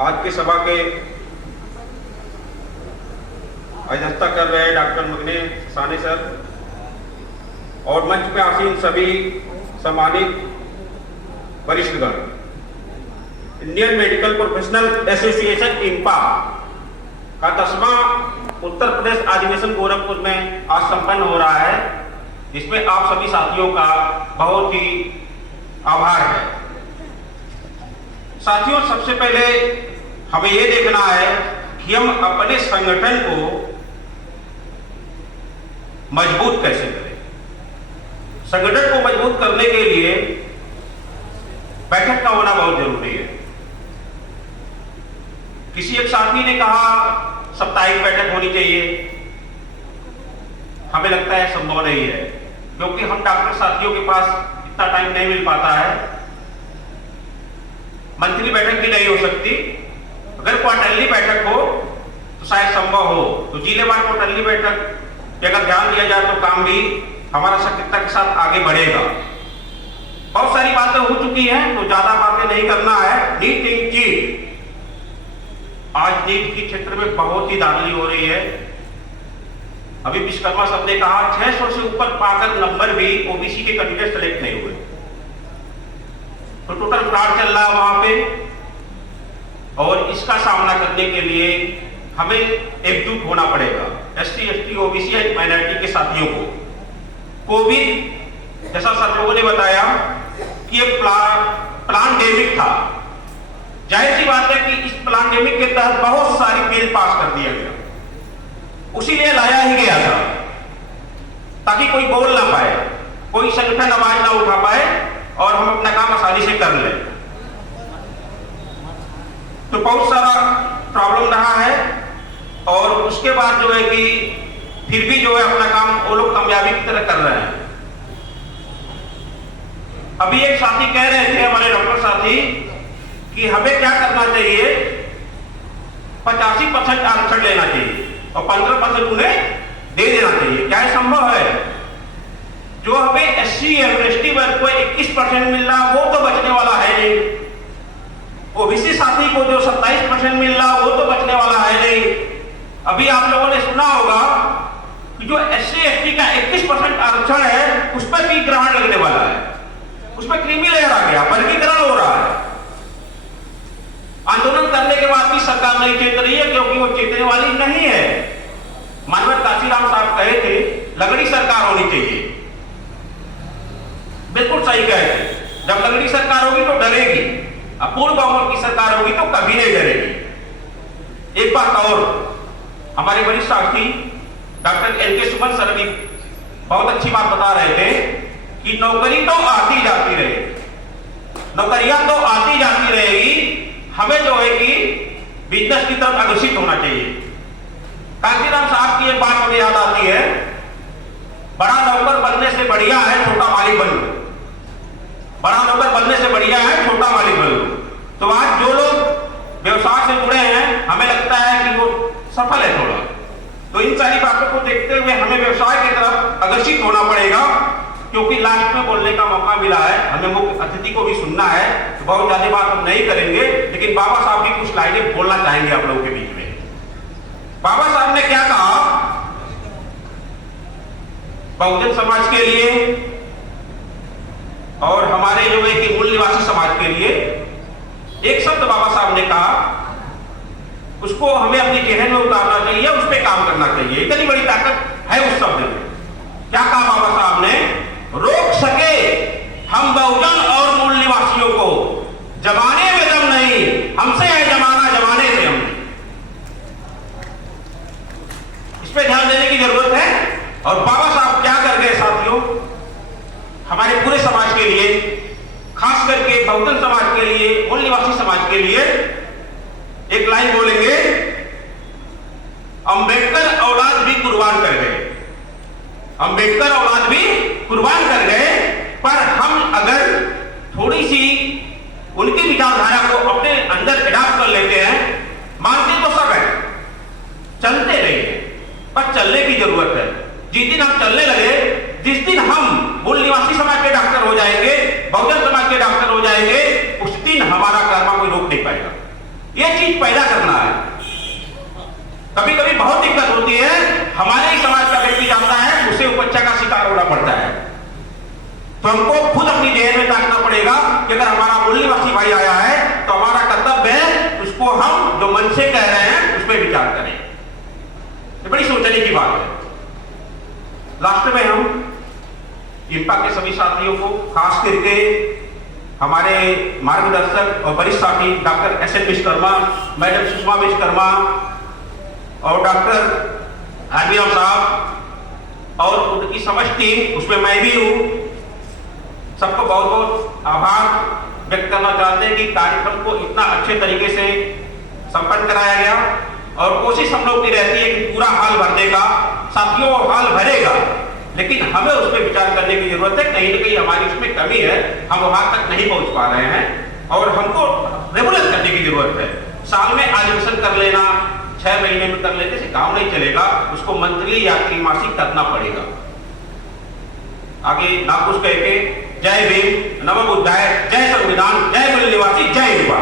आज की सभा के अध्यक्षता कर रहे डॉक्टर मगने सानी सर और मंच पे आसीन सभी सम्मानित वरिष्ठगण, इंडियन मेडिकल प्रोफेशनल एसोसिएशन इंपा का 10वां उत्तर प्रदेश अधिवेशन गोरखपुर में आज संपन्न हो रहा है, जिसमें आप सभी साथियों का बहुत ही आभार है। साथियों, सबसे पहले हमें यह देखना है कि हम अपने संगठन को मजबूत कैसे करें। संगठन को मजबूत करने के लिए बैठक का होना बहुत जरूरी है। किसी एक साथी ने कहा साप्ताहिक बैठक होनी चाहिए। हमें लगता है संभव नहीं है, क्योंकि हम डॉक्टर साथियों के पास इतना टाइम नहीं मिल पाता है। मंथली बैठक भी नहीं हो सकती। अगर क्वार्टरली बैठक हो तो शायद संभव हो, तो जिलेवार क्वार्टरली बैठक पे अगर ध्यान दिया जाए तो काम भी हमारा सक्रियता के साथ आगे बढ़ेगा। बहुत सारी बातें हो चुकी हैं, तो ज्यादा बातें नहीं करना है। नीट इंक आज नीट के क्षेत्र में बहुत ही धांधली हो रही है। अभी विश्वकर्मा साहब ने कहा 600 से ऊपर पाकर नंबर भी ओबीसी के कैंडिडेट सेलेक्ट नहीं हुए, तो टोटल फ्रॉड चल रहा है वहां पे। और इसका सामना करने के लिए हमें एकजुट होना पड़ेगा। SC, ST, OBC and minority के साथियों को कोविड जैसा सब लोगों ने बताया कि ये प्लांडेमिक था। जाहिर सी बात है कि इस प्लांडेमिक के तहत बहुत सारी बिल पास कर दिया गया, उसीलिए लाया ही गया था ताकि कोई बोल ना पाए, कोई संगठन आवाज ना उठा पाए और हम अपना काम आसानी से कर लें। तो बहुत सारा प्रॉब्लम रहा है और उसके बाद जो है कि फिर भी जो है अपना काम वो लोग कामयाबी की तरह कर रहे हैं। अभी एक साथी कह रहे थे, हमारे डॉक्टर साथी, कि हमें क्या करना चाहिए, 85% आरक्षण लेना चाहिए और 15% उन्हें दे देना चाहिए। क्या संभव है? जो हमें एससी एसटी वर्ग को 21% मिल रहा वो तो बचने वाला है नहीं। ओबीसी साथी को जो 27% मिल रहा वो तो बचने वाला है नहीं। अभी आप लोगों ने सुना होगा कि जो एससी एसटी का 21% आरक्षण है उस पर भी ग्रहण लगने वाला है, उसमें क्रीमी लेयर आ गया, वर्गीकरण हो रहा है। आंदोलन करने के बाद भी सरकार नहीं चेत रही है, क्योंकि वो चेतने वाली नहीं है। मानव काशीराम साहब कहे थे लगड़ी सरकार होनी चाहिए, बिल्कुल सही कहे थे। जब लगड़ी सरकार होगी तो डरेगी, अब पूर्ण बहुमत की सरकार होगी तो कभी नहीं डरेगी। एक बात और, हमारे वरिष्ठ साथी डॉक्टर एनके सुमन सर भी बहुत अच्छी बात बता रहे थे कि नौकरी तो आती जाती रहे, नौकरियां तो आती जाती रहेगी, हमें जो है कि बिजनेस की तरफ अग्रसित होना चाहिए। कांशीराम साहब की एक बात मुझे याद आती है, बड़ा नौकर बनने से बढ़िया है छोटा मालिक बन लो। बड़ा नौकर बनने से बढ़िया है छोटा मालिक बन लो। तो आज जो लोग व्यवसाय से जुड़े हैं, हमें लगता है कि वो सफल है थोड़ा। तो इन सारी बातों को देखते हुए हमें व्यवसाय की तरफ अग्रसित होना पड़ेगा, क्योंकि लास्ट में बोलने का मौका मिला है, हमें मुख्य अतिथि को भी सुनना है। तो बहुत ज्यादा बात हम नहीं करेंगे, लेकिन बाबा साहब की कुछ लाइनें बोलना चाहेंगे आप लोगों के बीच में। बाबा साहब ने क्या कहा, बहुजन समाज के लिए और हमारे जो है कि मूल निवासी समाज के लिए एक शब्द बाबा साहब ने कहा, उसको हमें अपनी जेहन में उतारना चाहिए, उस पर काम करना चाहिए। इतनी बड़ी ताकत है उस शब्द में। क्या कहा बाबा साहब ने? रोक सके हम बहुजन और मूल निवासियों को, जमाने में दम नहीं, हमसे है जमाना, जमाने से हम। इस पे ध्यान देने की जरूरत है। और बाबा साहब क्या कर गए साथियों, हमारे पूरे समाज के लिए, खास करके बहुजन समाज के लिए, मूल निवासी समाज के लिए एक लाइन बोलेंगे, अंबेडकर औलाद भी कुर्बान कर गए, अंबेडकर औलाद भी कुर्बान कर गए, पर हम अगर थोड़ी सी उनकी विचारधारा को अपने अंदर एडॉप्ट कर लेते हैं, मानते तो सब है, चलते नहीं है, पर चलने की जरूरत है। जिस दिन हम चलने लगे, जिस दिन हम मूल निवासी समाज के डॉक्टर हो जाएंगे, बहुजन समाज के डॉक्टर हो जाएंगे, उस दिन हमारा कर्मा कोई रोक नहीं पाएगा। ये चीज पैदा करना है। कभी कभी बहुत दिक्कत होती है, हमारे ही समाज का व्यक्ति जाता है, उसे उपच्चा का शिकार होना पड़ता है। तो हमको खुद अपनी जेहन में ताकना पड़ेगा कि अगर हमारा मूल निवासी भाई आया है तो हमारा कर्तव्य है उसको हम जो मन से कह रहे हैं उस पर विचार करें। ये बड़ी सोचने की बात है। लास्ट में हम इंपा के सभी साथियों को, खास करके हमारे मार्गदर्शक और वरिष्ठ साथी doctor SN. Vishwakarma, madam Sushma Vishwakarma और डॉक्टर आरबीराम साहब और उनकी समस्त टीम, उसमें मैं भी हूँ, सबको बहुत बहुत आभार व्यक्त करना चाहते हैं कि कार्यक्रम को इतना अच्छे तरीके से संपन्न कराया गया। और कोशिश हम लोग की रहती है कि पूरा हॉल भरने का, साथियों हॉल भरेगा, लेकिन हमें उस पर विचार करने की जरूरत है। कहीं ना कहीं हमारी उसमें कमी है, हम वहां तक नहीं पहुंच पा रहे हैं और हमको रेगुलर करने की जरूरत है। साल में एडमिशन कर लेना, 6 महीने में कर लेने से काम नहीं चलेगा, उसको मंथली या त्रैमासिक करना पड़ेगा। आगे ना कुछ कह के जय भीम, नमो बुद्धाय, जय संविधान, जय मूल निवासी, जय युवा।